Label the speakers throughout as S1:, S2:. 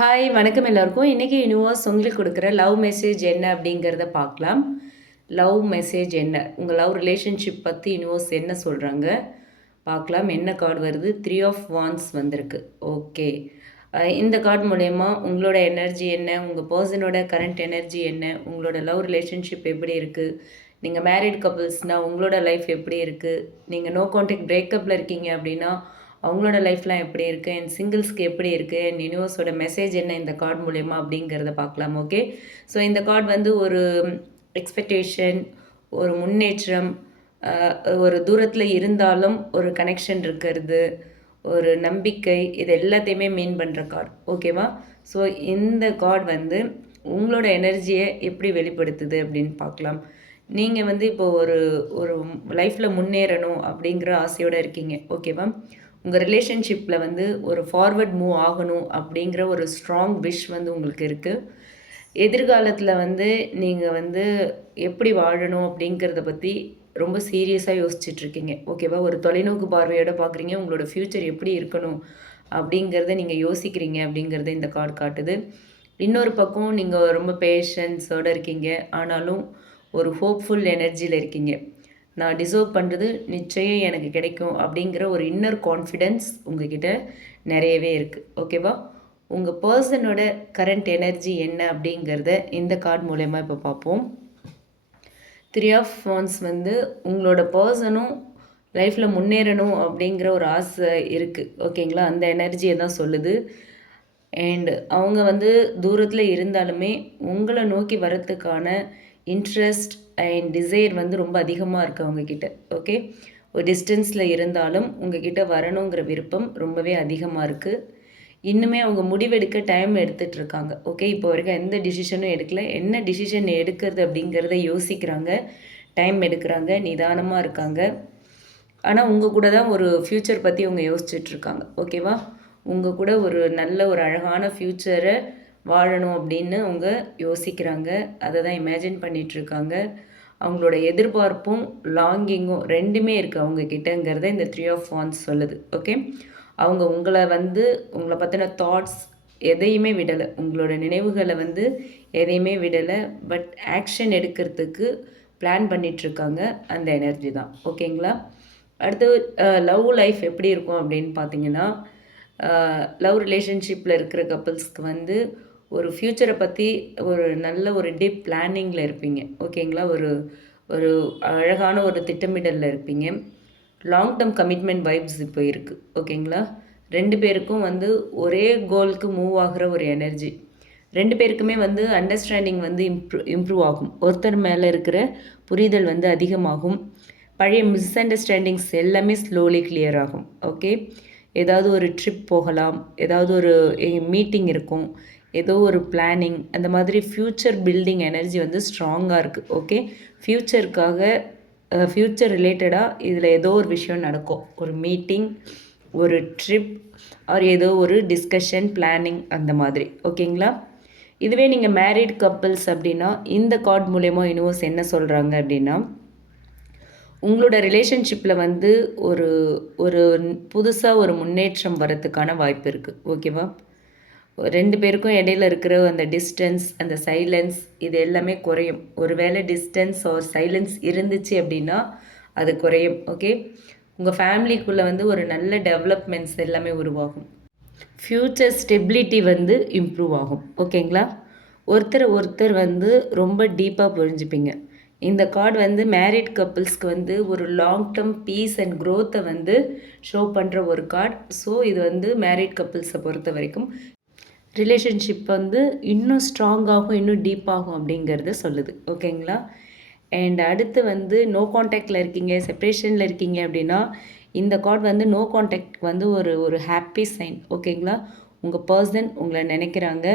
S1: Hi வணக்கம் எல்லாருக்கும். இன்றைக்கி யூனிவர்ஸ் உங்களுக்கு கொடுக்குற லவ் மெசேஜ் என்ன அப்படிங்கிறத பார்க்கலாம். லவ் மெசேஜ் என்ன? உங்கள் லவ் ரிலேஷன்ஷிப் பற்றி யூனிவர்ஸ் என்ன சொல்கிறாங்க பார்க்கலாம். என்ன கார்டு வருது? த்ரீ ஆஃப் வான்ஸ் வந்திருக்கு. ஓகே இந்த கார்டு மூலயமா உங்களோட எனர்ஜி என்ன? உங்கள் பர்சனோட கரண்ட் எனர்ஜி என்ன? உங்களோட லவ் ரிலேஷன்ஷிப் எப்படி இருக்குது நீங்கள் மேரிட் கப்புள்ஸ்னால் உங்களோட லைஃப் எப்படி இருக்குது நீங்கள் நோ கான்டாக்ட் பிரேக்கப்பில் இருக்கீங்க அப்படின்னா அவங்களோட லைஃப்லாம் எப்படி இருக்குது அண்ட் சிங்கிள்ஸ்க்கு எப்படி இருக்குது அண்ட் யூனிவர்ஸோட மெசேஜ் என்ன இந்த கார்டு மூலயமா அப்படிங்கிறத பார்க்கலாம் ஓகே ஸோ இந்த கார்டு வந்து ஒரு எக்ஸ்பெக்டேஷன் ஒரு முன்னேற்றம் ஒரு தூரத்தில் இருந்தாலும் ஒரு கனெக்ஷன் இருக்கிறது ஒரு நம்பிக்கை இது எல்லாத்தையுமே மீன் பண்ணுற கார்டு ஓகேவா ஸோ இந்த கார்டு வந்து உங்களோட எனர்ஜியை எப்படி வெளிப்படுத்துது அப்படின்னு பார்க்கலாம். நீங்கள் வந்து இப்போ ஒரு ஒரு லைஃப்பில் முன்னேறணும் அப்படிங்கிற ஆசையோடு இருக்கீங்க ஓகேவா உங்கள் ரிலேஷன்ஷிப்பில் வந்து ஒரு ஃபார்வர்ட் மூவ் ஆகணும் அப்படிங்கிற ஒரு ஸ்ட்ராங் விஷ் வந்து உங்களுக்கு இருக்குது எதிர்காலத்தில் வந்து நீங்கள் வந்து எப்படி வாழணும் அப்படிங்கிறத பற்றி ரொம்ப சீரியஸாக யோசிச்சுட்ருக்கீங்க ஓகேவா ஒரு தொலைநோக்கு பார்வையோடு பார்க்குறீங்க உங்களோட ஃப்யூச்சர் எப்படி இருக்கணும் அப்படிங்கிறத நீங்கள் யோசிக்கிறீங்க அப்படிங்கிறத இந்த கார்டு காட்டுது. இன்னொரு பக்கம் நீங்கள் ரொம்ப பேஷன்ஸோடு இருக்கீங்க. ஆனாலும் ஒரு ஹோப்ஃபுல் எனர்ஜியில் இருக்கீங்க. நான் டிசர்வ் பண்ணுறது நிச்சயம் எனக்கு கிடைக்கும் அப்படிங்கிற ஒரு இன்னர் கான்ஃபிடென்ஸ் உங்ககிட்ட நிறையவே இருக்குது ஓகேவா உங்கள் பர்சனோட கரண்ட் எனர்ஜி என்ன அப்படிங்கிறத இந்த கார்டு மூலயமா இப்போ பார்ப்போம். த்ரீ ஆஃப் ஃபோன்ஸ் வந்து உங்களோட பர்சனும் லைஃப்பில் முன்னேறணும் அப்படிங்கிற ஒரு ஆசை இருக்குது ஓகேங்களா அந்த எனர்ஜியை தான் சொல்லுது. அண்ட் அவங்க வந்து தூரத்தில் இருந்தாலுமே உங்களை நோக்கி வரத்துக்கான இன்ட்ரெஸ்ட் அண்ட் டிசைர் வந்து ரொம்ப அதிகமாக இருக்குது அவங்கக்கிட்ட ஓகே ஒரு டிஸ்டன்ஸில் இருந்தாலும் உங்ககிட்ட வரணுங்கிற விருப்பம் ரொம்பவே அதிகமாக இருக்குது இன்னுமே அவங்க முடிவெடுக்க டைம் எடுத்துகிட்டு இருக்காங்க ஓகே இப்போ வரைக்கும் எந்த டிசிஷனும் எடுக்கல. என்ன டிசிஷன் எடுக்கிறது அப்படிங்கிறத யோசிக்கிறாங்க டைம் எடுக்கிறாங்க நிதானமாக இருக்காங்க. ஆனால் உங்கள் கூட தான் ஒரு ஃப்யூச்சர் பற்றி அவங்க யோசிச்சுட்ருக்காங்க ஓகேவா உங்கள் கூட ஒரு நல்ல ஒரு அழகான ஃப்யூச்சரை வாழணும் அப்படின்னு அவங்க யோசிக்கிறாங்க அதை தான் இமேஜின் பண்ணிகிட்ருக்காங்க அவங்களோட எதிர்பார்ப்பும் லாங்கிங்கும் ரெண்டுமே இருக்குது அவங்க கிட்டங்கிறத இந்த த்ரீ ஆஃப் வான்ஸ் சொல்லுது ஓகே அவங்க உங்களை வந்து உங்களை பற்றின தாட்ஸ் எதையுமே விடலை. உங்களோட நினைவுகளை வந்து எதையுமே விடலை. பட் ஆக்ஷன் எடுக்கிறதுக்கு பிளான் பண்ணிகிட்ருக்காங்க அந்த எனர்ஜி தான் ஓகேங்களா அடுத்து லவ் லைஃப் எப்படி இருக்கும் அப்படின்னு பார்த்தீங்கன்னா லவ் ரிலேஷன்ஷிப்பில் இருக்கிற கப்புள்ஸ்க்கு வந்து ஒரு ஃப்யூச்சரை பற்றி ஒரு நல்ல ஒரு டீப் பிளானிங்கில் இருப்பீங்க. ஓகேங்களா ஒரு ஒரு அழகான ஒரு திட்டமிடலில் இருப்பீங்க. லாங் டேர்ம் கமிட்மெண்ட் வைப்ஸ் இப்போ இருக்குது ஓகேங்களா ரெண்டு பேருக்கும் வந்து ஒரே கோலுக்கு மூவ் ஆகிற ஒரு எனர்ஜி ரெண்டு பேருக்குமே வந்து அண்டர்ஸ்டாண்டிங் வந்து இம்ப்ரூ இம்ப்ரூவ் ஆகும். ஒருத்தர் மேலே இருக்கிற புரிதல் வந்து அதிகமாகும். பழைய மிஸ் அண்டர்ஸ்டாண்டிங்ஸ் எல்லாமே ஸ்லோலி கிளியர் ஆகும். ஓகே ஏதாவது ஒரு ட்ரிப் போகலாம். ஏதாவது ஒரு மீட்டிங் இருக்கும். ஏதோ ஒரு பிளானிங் அந்த மாதிரி ஃப்யூச்சர் பில்டிங் எனர்ஜி வந்து ஸ்ட்ராங்காக இருக்குது ஓகே ஃப்யூச்சருக்காக ஃப்யூச்சர் ரிலேட்டடாக இதில் ஏதோ ஒரு விஷயம் நடக்கும். ஒரு மீட்டிங் ஒரு ட்ரிப் ஆர் ஏதோ ஒரு டிஸ்கஷன் பிளானிங் அந்த மாதிரி ஓகேங்களா இதுவே நீங்கள் மேரிட் கப்புள்ஸ் அப்படின்னா இந்த கார்ட் மூலயமா யூனிவர்ஸ் என்ன சொல்கிறாங்க அப்படின்னா உங்களோட ரிலேஷன்ஷிப்பில் வந்து ஒரு ஒரு புதுசாக ஒரு முன்னேற்றம் வரத்துக்கான வாய்ப்பு இருக்குது ஓகேவா ரெண்டு பேருக்கும் இடையில இருக்கிற அந்த டிஸ்டன்ஸ் அந்த சைலன்ஸ் இது எல்லாமே குறையும். ஒருவேளை டிஸ்டன்ஸ் ஆர் சைலன்ஸ் இருந்துச்சு அப்படின்னா அது குறையும் ஓகே உங்கள் ஃபேமிலிக்குள்ளே வந்து ஒரு நல்ல டெவலப்மெண்ட்ஸ் எல்லாமே உருவாகும். ஃப்யூச்சர் ஸ்டெபிலிட்டி வந்து இம்ப்ரூவ் ஆகும் ஓகேங்களா? ஒருத்தர் ஒருத்தர் வந்து ரொம்ப டீப்பாக புரிஞ்சுப்பீங்க. இந்த கார்டு வந்து மேரிட் கப்புள்ஸ்க்கு வந்து ஒரு லாங் டேர்ம் பீஸ் அண்ட் க்ரோத்தை வந்து ஷோ பண்ணுற ஒரு கார்டு ஸோ இது வந்து மேரிட் கப்புள்ஸை பொறுத்த வரைக்கும் ரிலேஷன்ஷிப் வந்து இன்னும் ஸ்ட்ராங்காகும் இன்னும் டீப்பாகும் அப்படிங்கிறத சொல்லுது. ஓகேங்களா அண்ட் அடுத்து வந்து நோ காண்டாக்டில் இருக்கீங்க செப்ரேஷனில் இருக்கீங்க அப்படின்னா இந்த கார்டு வந்து நோ காண்டாக்ட் வந்து ஒரு ஒரு ஹாப்பி சைன் ஓகேங்களா உங்கள் பர்சன் உங்களை நினைக்கிறாங்க.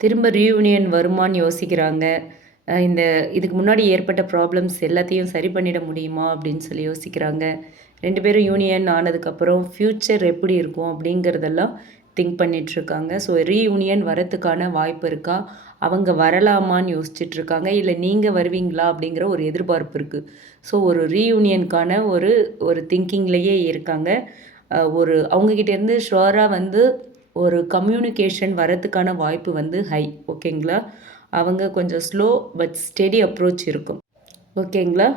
S1: திரும்ப ரீயூனியன் வருமான்னு யோசிக்கிறாங்க. இந்த இதுக்கு முன்னாடி ஏற்பட்ட ப்ராப்ளம்ஸ் எல்லாத்தையும் சரி பண்ணிட முடியுமா அப்படின்னு சொல்லி யோசிக்கிறாங்க. ரெண்டு பேரும் யூனியன் ஆனதுக்கப்புறம் ஃப்யூச்சர் எப்படி இருக்கும் அப்படிங்கிறதெல்லாம் திங்க் பண்ணிகிட்ருக்காங்க ஸோ ரீயூனியன் வரத்துக்கான வாய்ப்பு இருக்கா? அவங்க வரலாமான்னு யோசிச்சிட்ருக்காங்க இல்லை நீங்கள் வருவீங்களா அப்படிங்கிற ஒரு எதிர்பார்ப்பு இருக்குது ஸோ ஒரு ரீயூனியனுக்கான ஒரு ஒரு திங்கிங்லேயே இருக்காங்க. ஒரு அவங்கக்கிட்டேருந்து ஷுவராக வந்து ஒரு கம்யூனிகேஷன் வரத்துக்கான வாய்ப்பு வந்து ஹை ஓகேங்களா? அவங்க கொஞ்சம் ஸ்லோ பட் ஸ்டெடி அப்ரோச் இருக்கும். ஓகேங்களா?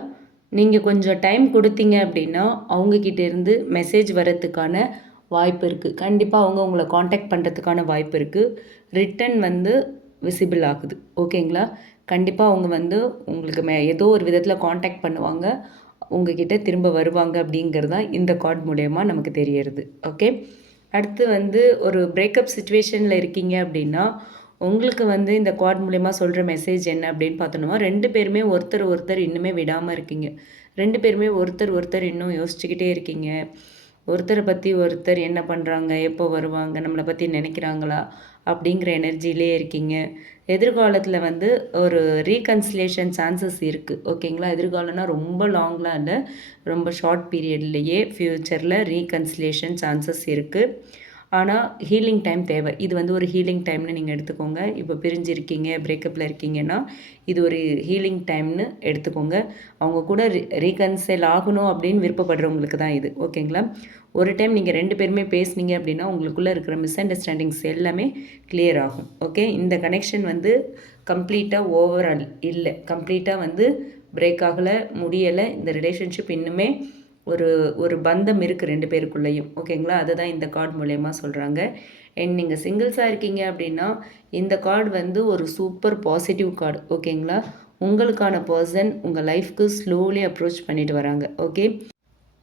S1: நீங்கள் கொஞ்சம் டைம் கொடுத்தீங்க அப்படின்னா அவங்கக்கிட்டேருந்து மெசேஜ் வரத்துக்கான வாய்ப்பு இருக்குது கண்டிப்பாக அவங்க உங்களை காண்டாக்ட் பண்ணுறதுக்கான வாய்ப்பு இருக்குது ரிட்டன் வந்து விசிபிள் ஆகுது. ஓகேங்களா கண்டிப்பாக அவங்க வந்து உங்களுக்கு மே ஏதோ ஒரு விதத்தில் காண்டாக்ட் பண்ணுவாங்க. உங்ககிட்ட திரும்ப வருவாங்க அப்படிங்கிறது தான் இந்த கார்டு மூலயமா நமக்கு தெரியறது. ஓகே அடுத்து வந்து ஒரு பிரேக்கப் சுச்சுவேஷனில் இருக்கீங்க அப்படின்னா உங்களுக்கு வந்து இந்த கார்டு மூலயமா சொல்கிற மெசேஜ் என்ன அப்படின்னு பார்த்தோன்னா ரெண்டு பேருமே ஒருத்தர் ஒருத்தர் இன்னுமே விடாமல் இருக்கீங்க. ரெண்டு பேருமே ஒருத்தர் ஒருத்தர் இன்னும் யோசிச்சுக்கிட்டே இருக்கீங்க. ஒருத்தரை பற்றி ஒருத்தர் என்ன பண்ணுறாங்க எப்போ வருவாங்க நம்மளை பற்றி நினைக்கிறாங்களா அப்படிங்கிற எனர்ஜிலே இருக்கீங்க. எதிர்காலத்தில் வந்து ஒரு ரீகன்சிலேஷன் சான்சஸ் இருக்குது ஓகேங்களா எதிர்காலம்னா ரொம்ப லாங்லாம் இல்லை. ரொம்ப ஷார்ட் பீரியட்லேயே ஃப்யூச்சரில் ரீகன்சிலேஷன் சான்சஸ் இருக்குது ஆனால் ஹீலிங் டைம் தேவை. இது வந்து ஒரு ஹீலிங் டைம்னு நீங்கள் எடுத்துக்கோங்க. இப்போ பிரிஞ்சிருக்கீங்க பிரேக்கப்பில் இருக்கீங்கன்னா இது ஒரு ஹீலிங் டைம்னு எடுத்துக்கோங்க. அவங்க கூட ரீ ரீகன்சைல் ஆகணும் அப்படின்னு விருப்பப்படுறவங்களுக்கு தான் இது. ஓகேங்களா? ஒரு டைம் நீங்கள் ரெண்டு பேருமே பேசுனீங்க அப்படின்னா உங்களுக்குள்ளே இருக்கிற மிஸ் அண்டர்ஸ்டாண்டிங்ஸ் எல்லாமே கிளியர் ஆகும். ஓகே? இந்த கனெக்ஷன் வந்து கம்ப்ளீட்டாக ஓவரால் இல்லை. கம்ப்ளீட்டாக வந்து பிரேக் ஆகலை முடியலை. இந்த ரிலேஷன்ஷிப் இன்னுமே ஒரு ஒரு பந்தம் இருக்குது ரெண்டு பேருக்குள்ளேயும். ஓகேங்களா அதை தான் இந்த கார்டு மூலயமா சொல்கிறாங்க அண்ட் நீங்கள் சிங்கிள்ஸாக இருக்கீங்க அப்படின்னா இந்த கார்டு வந்து ஒரு சூப்பர் பாசிட்டிவ் கார்டு ஓகேங்களா உங்களுக்கான பர்சன் உங்கள் லைஃப்க்கு ஸ்லோலி அப்ரோச் பண்ணிட்டு வராங்க. ஓகே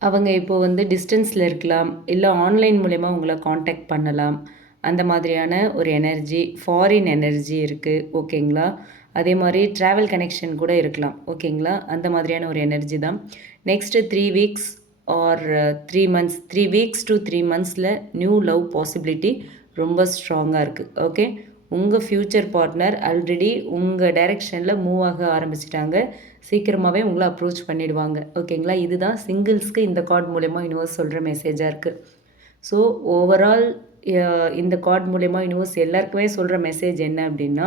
S1: அவங்க இப்போது வந்து டிஸ்டன்ஸில் இருக்கலாம். இல்லை ஆன்லைன் மூலயமா உங்களை காண்டாக்ட் பண்ணலாம். அந்த மாதிரியான ஒரு எனர்ஜி ஃபாரின் எனர்ஜி இருக்குது ஓகேங்களா அதே மாதிரி ட்ராவல் கனெக்ஷன் கூட இருக்கலாம். ஓகேங்களா அந்த மாதிரியான ஒரு எனர்ஜி தான். Next three weeks or three months three weeks to three மந்த்ஸில் new love possibility ரொம்ப ஸ்ட்ராங்காக இருக்குது ஓகே உங்கள் ஃப்யூச்சர் பார்ட்னர் ஆல்ரெடி உங்கள் டைரெக்ஷனில் மூவ் ஆக ஆரம்பிச்சிட்டாங்க. சீக்கிரமாகவே உங்களை அப்ரோச் பண்ணிடுவாங்க. ஓகேங்களா இதுதான் சிங்கிள்ஸ்க்கு இந்த கார்டு மூலயமா யூனிவர்ஸ் சொல்கிற மெசேஜாக இருக்குது ஸோ ஓவரால் இந்த கார்டு மூலயமா யூனிவர்ஸ் எல்லாருக்குமே சொல்கிற மெசேஜ் என்ன அப்படின்னா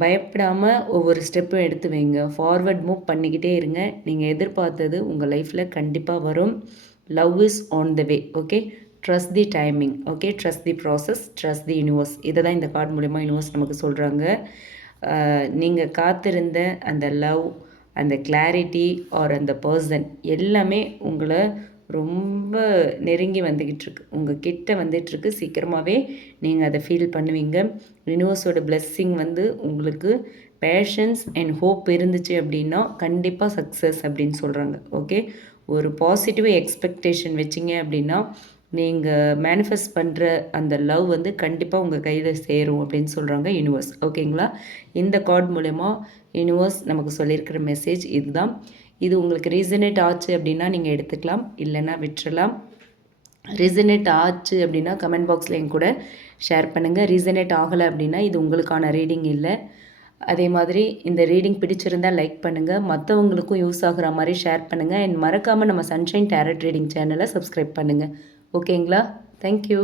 S1: பயப்படாமல் ஒவ்வொரு ஸ்டெப்பும் எடுத்து வைங்க. ஃபார்வர்ட் மூவ் பண்ணிக்கிட்டே இருங்க. நீங்கள் எதிர்பார்த்தது உங்கள் லைஃப்பில் கண்டிப்பாக வரும். Love is on the way okay trust the timing okay trust the process trust the universe இதை தான் இந்த கார்டு மூலிமா யூனிவர்ஸ் நமக்கு சொல்கிறாங்க நீங்கள் காத்திருந்த அந்த லவ் அந்த கிளாரிட்டி ஆர் அந்த பர்சன் எல்லாமே உங்களை ரொம்ப நெருங்கி வந்துக்கிட்டு இருக்கு உங்கள் கிட்ட வந்துட்டுருக்கு. சீக்கிரமாகவே நீங்கள் அதை ஃபீல் பண்ணுவீங்க. யூனிவர்ஸோட பிளெஸ்ஸிங் வந்து உங்களுக்கு பேஷன்ஸ் அண்ட் ஹோப் இருந்துச்சு அப்படின்னா கண்டிப்பாக சக்ஸஸ் அப்படின்னு சொல்கிறாங்க ஓகே ஒரு பாசிட்டிவ் எக்ஸ்பெக்டேஷன் வச்சிங்க அப்படின்னா நீங்கள் மேனிஃபெஸ்ட் பண்ணுற அந்த லவ் வந்து கண்டிப்பாக உங்கள் கையில் சேரும் அப்படின்னு சொல்கிறாங்க யூனிவர்ஸ் ஓகேங்களா இந்த கார்டு மூலயமா யூனிவர்ஸ் நமக்கு சொல்லியிருக்கிற மெசேஜ் இதுதான். இது உங்களுக்கு ரீசனேட் ஆச்சு அப்படின்னா நீங்கள் எடுத்துக்கலாம். இல்லைன்னா விட்டுறலாம். ரீசனேட் ஆச்சு அப்படின்னா கமெண்ட் பாக்ஸில் என் கூட ஷேர் பண்ணுங்கள் ரீசனேட் ஆகலை அப்படின்னா இது உங்களுக்கான ரீடிங் இல்லை. அதே மாதிரி இந்த ரீடிங் பிடிச்சிருந்தால் லைக் பண்ணுங்கள் மற்றவங்களுக்கும் யூஸ் ஆகுற மாதிரி ஷேர் பண்ணுங்கள் அண்ட் மறக்காமல் நம்ம சன்ஷைன் டேரட் ரீடிங் சேனலை சப்ஸ்கிரைப் பண்ணுங்கள் ஓகேங்களா தேங்க்யூ